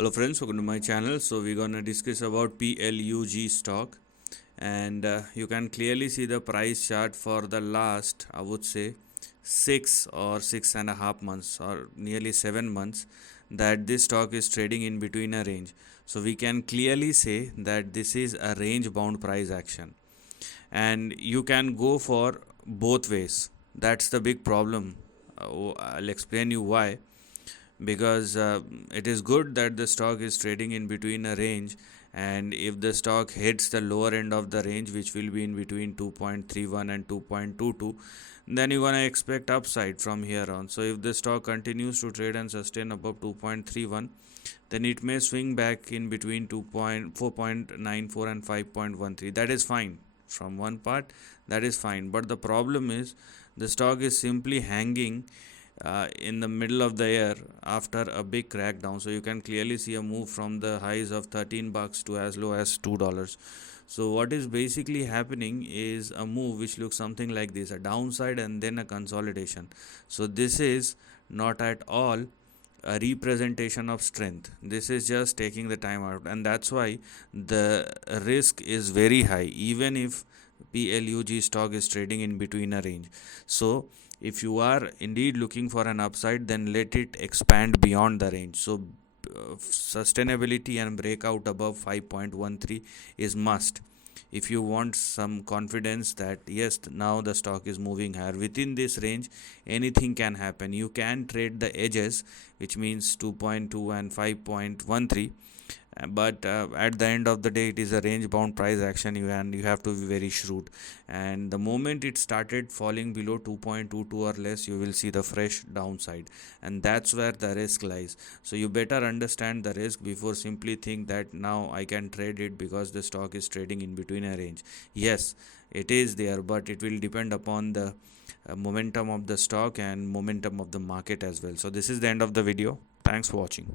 Hello friends, welcome to my channel. So we're gonna discuss about PLUG stock, and you can clearly see the price chart for the last, I would say, 6 or 6.5 months or nearly 7 months, that this stock is trading in between a range. So we can clearly say that this is a range bound price action, and you can go for both ways. That's the big problem. I'll explain you why. Because it is good that the stock is trading in between a range, and if the stock hits the lower end of the range, which will be in between 2.31 and 2.22, then you're gonna expect upside from here on. So if the stock continues to trade and sustain above 2.31, then it may swing back in between 4.94 and 5.13. That is fine. From one part, that is fine, but the problem is the stock is simply hanging in the middle of the air after a big crackdown. So you can clearly see a move from the highs of $13 to as low as $2. So what is basically happening is a move which looks something like this: a downside and then a consolidation. So this is not at all a representation of strength. This is just taking the time out, and that's why the risk is very high, even if PLUG stock is trading in between a range. So if you are indeed looking for an upside, then let it expand beyond the range. So sustainability and breakout above 5.13 is must if you want some confidence that yes, now the stock is moving higher. Within this range, anything can happen. You can trade the edges, which means 2.2 and 5.13, but at the end of the day, it is a range bound price action, and you have to be very shrewd. And the moment it started falling below 2.22 or less, you will see the fresh downside, and that's where the risk lies. So you better understand the risk before simply think that now I can trade it because the stock is trading in between a range. Yes, it is there, but it will depend upon the momentum of the stock and momentum of the market as well. So this is the end of the video. Thanks for watching.